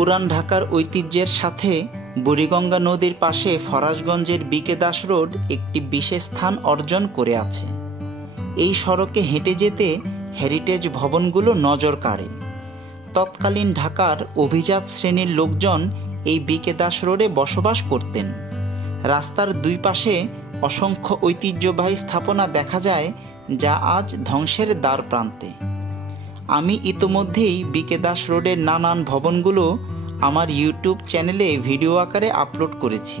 পুরান ঢাকার ঐতিহ্যের সাথে বুড়িগঙ্গা নদীর পাশে ফরাজগঞ্জের বিকে দাস রোড একটি বিশেষ স্থান অর্জন করে আছে। এই সড়কে হেঁটে যেতে হেরিটেজ ভবনগুলো নজর কাড়ে। তৎকালীন ঢাকার অভিজাত শ্রেণীর লোকজন এই বিকে দাস রোডে বসবাস করতেন। রাস্তার দুই পাশে অসংখ্য ঐতিহ্যবাহী স্থাপনা দেখা যায়, যা আজ ধ্বংসের দ্বার প্রান্তে। আমি ইতোমধ্যেই বিকে দাস রোডের নানান ভবনগুলো আমার ইউটিউব চ্যানেলে ভিডিও আকারে আপলোড করেছি।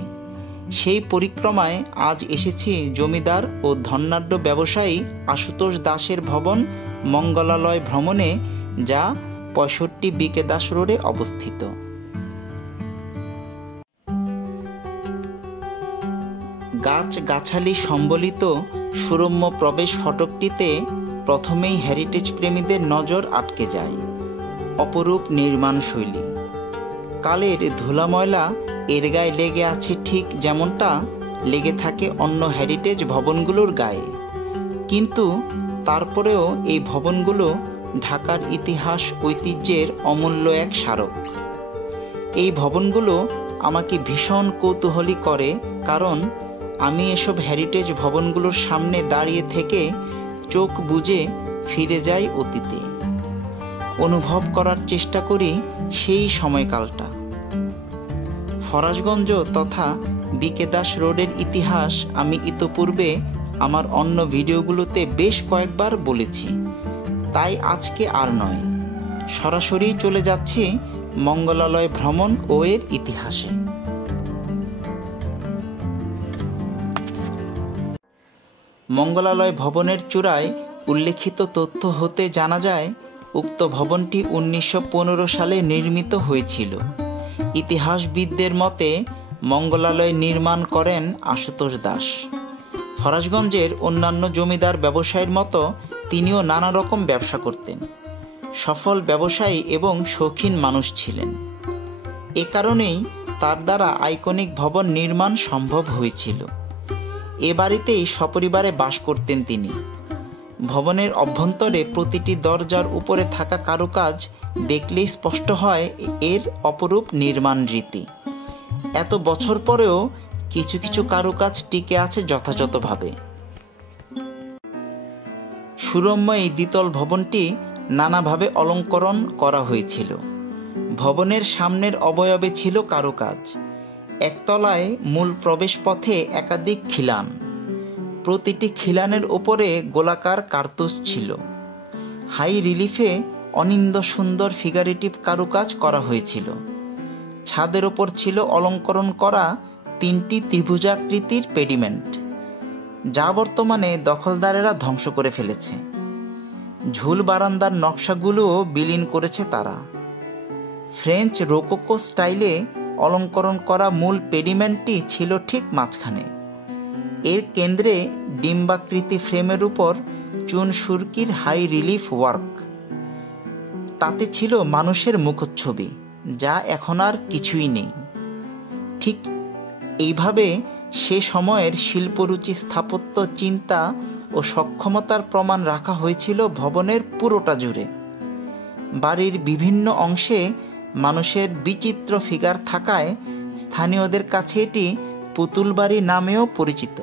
সেই পরিক্রমায় আজ এসেছি জমিদার ও ধনাঢ্য ব্যবসায়ী আশুতোষ দাসের ভবন মঙ্গলালয় ভ্রমণে, যা 65 বিকে দাস রোডে অবস্থিত। গাছ-গাছালি সম্বলিত সুরম্য প্রবেশ ফটকটিতে প্রথমেই হেরিটেজ প্রেমীদের নজর আটকে যায়। অপরূপ নির্মাণশৈলী, কালের ধুলাময়লা এর গায়ে লেগে আছে, ঠিক যেমনটা লেগে থাকে অন্য হেরিটেজ ভবনগুলোর গায়ে। কিন্তু তারপরেও এই ভবনগুলো ঢাকার ইতিহাস ঐতিহ্যের অমূল্য এক স্মারক। এই ভবনগুলো আমাকে ভীষণ কৌতূহলী করে, কারণ আমি এসব হেরিটেজ ভবনগুলোর সামনে দাঁড়িয়ে থেকে চোখ বুজে ফিরে যাই অতীতে, অনুভব করার চেষ্টা করি সেই সময়কালটা। ফরাজগঞ্জ তথা বিকে দাস রোডের ইতিহাস আমি ইতোপূর্বে আমার অন্য ভিডিওগুলোতে বেশ কয়েকবার বলেছি, তাই আজকে আর নয়, সরাসরি চলে যাচ্ছি মঙ্গলালয় ভ্রমণ ও এর ইতিহাসে। মঙ্গলালয় ভবনের চূড়ায় উল্লেখিত তথ্য হতে জানা যায়, উক্ত ভবনটি 1915 সালে নির্মিত হয়েছিল। ইতিহাসবিদদের মতে মঙ্গলালয় নির্মাণ করেন আশুতোষ দাস। ফরাজগঞ্জের অন্যান্য জমিদার ব্যবসায়ীর মতো তিনিও নানা রকম ব্যবসা করতেন। সফল ব্যবসায়ী এবং শৌখিন মানুষ ছিলেন। এ কারণেই তার দ্বারা আইকনিক ভবন নির্মাণ সম্ভব হয়েছিল। এ বাড়িতেই সপরিবারে বাস করতেন তিনি। ভবনের অভ্যন্তরে প্রতিটি দরজার উপরে থাকা কারুকাজ দেখলেই স্পষ্ট হয় এর অপরূপ নির্মাণ রীতি। এত বছর পরেও কিছু কিছু কারুকাজ টিকে আছে যথাযথভাবে। সুরম্য এই দ্বিতল ভবনটি নানাভাবে অলঙ্করণ করা হয়েছিল। ভবনের সামনের অবয়বে ছিল কারুকাজ। একতলায় মূল প্রবেশপথে একাধিক খিলান। প্রতিটি খিলানের উপরে গোলাকার কার্তুজ ছিল। হাই রিলিফে অনিন্দ সুন্দর ফিগারেটিভ কারুকাজ করা হয়েছিল। ছাদের ওপর ছিল অলঙ্করণ করা 3টি ত্রিভুজাকৃতির পেডিমেন্ট, যা বর্তমানে দখলদারেরা ধ্বংস করে ফেলেছে। ঝুল বারান্দার নকশাগুলোও বিলীন করেছে তারা। ফ্রেঞ্চ রোকোকো স্টাইলে অলঙ্করণ করা মূল পেডিমেন্টটি ছিল ঠিক মাঝখানে। এর কেন্দ্রে ডিম্বাকৃতি ফ্রেমের উপর চুন সুরকির হাই রিলিফ ওয়ার্ক। তাতে ছিল মানুষের মুখচ্ছবি, যা এখন আর কিছুই নেই। ঠিক এইভাবে সে সময়ের শিল্পরুচি, স্থাপত্য চিন্তা ও সক্ষমতার প্রমাণ রাখা হয়েছিল ভবনের পুরোটা জুড়ে। বাড়ির বিভিন্ন অংশে মানুষের বিচিত্র ফিগার থাকায় স্থানীয়দের কাছে এটি পুতুল বাড়ি নামেও পরিচিত।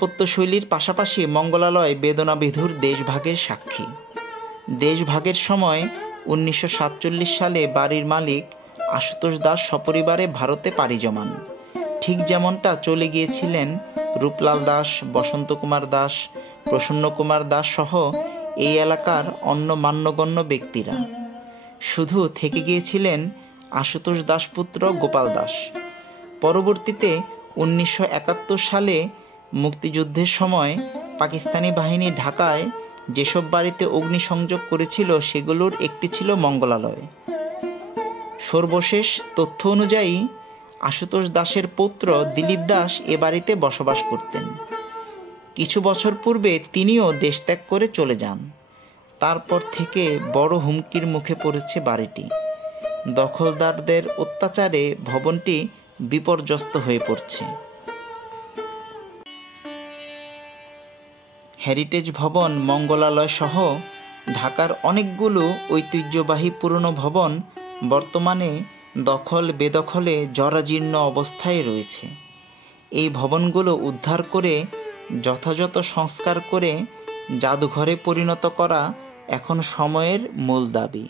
স্থাপত্যশৈলীর পাশাপাশি মঙ্গলালয় বেদনাবিধুর দেশভাগের সাক্ষী। দেশভাগের সময় 1947 সালে বাড়ির মালিক আশুতোষ দাস সপরিবারে ভারতে পাড়ি জমান। ঠিক যেমনটা চলে গিয়েছিলেন রূপলাল দাস, বসন্ত কুমার দাস, প্রসন্ন কুমার দাস সহ এই এলাকার অন্য মান্যগণ্য ব্যক্তিরা। শুধু থেকে গিয়েছিলেন আশুতোষ দাসপুত্র গোপাল দাস। পরবর্তীতে 1971 সালে মুক্তিযুদ্ধের সময় পাকিস্তানি বাহিনী ঢাকায় যেসব বাড়িতে অগ্নিসংযোগ করেছিল সেগুলোর একটি ছিল মঙ্গলালয়। সর্বশেষ তথ্য অনুযায়ী আশুতোষ দাসের পুত্র দিলীপ দাস এ বাড়িতে বসবাস করতেন। কিছু বছর পূর্বে তিনিও দেশত্যাগ করে চলে যান। তারপর থেকে বড় হুমকির মুখে পড়েছে বাড়িটি। দখলদারদের অত্যাচারে ভবনটি বিপর্যস্ত হয়ে পড়ছে। হেরিটেজ ভবন, মঙ্গলালয় সহ ঢাকার অনেকগুলো ঐতিহ্যবাহী পুরনো ভবন বর্তমানে দখল বেদখলে জরাজীর্ণ অবস্থায় রয়েছে। এই ভবনগুলো উদ্ধার করে যথাযথ সংস্কার করে জাদুঘরে পরিণত করা এখন সময়ের মূল দাবি।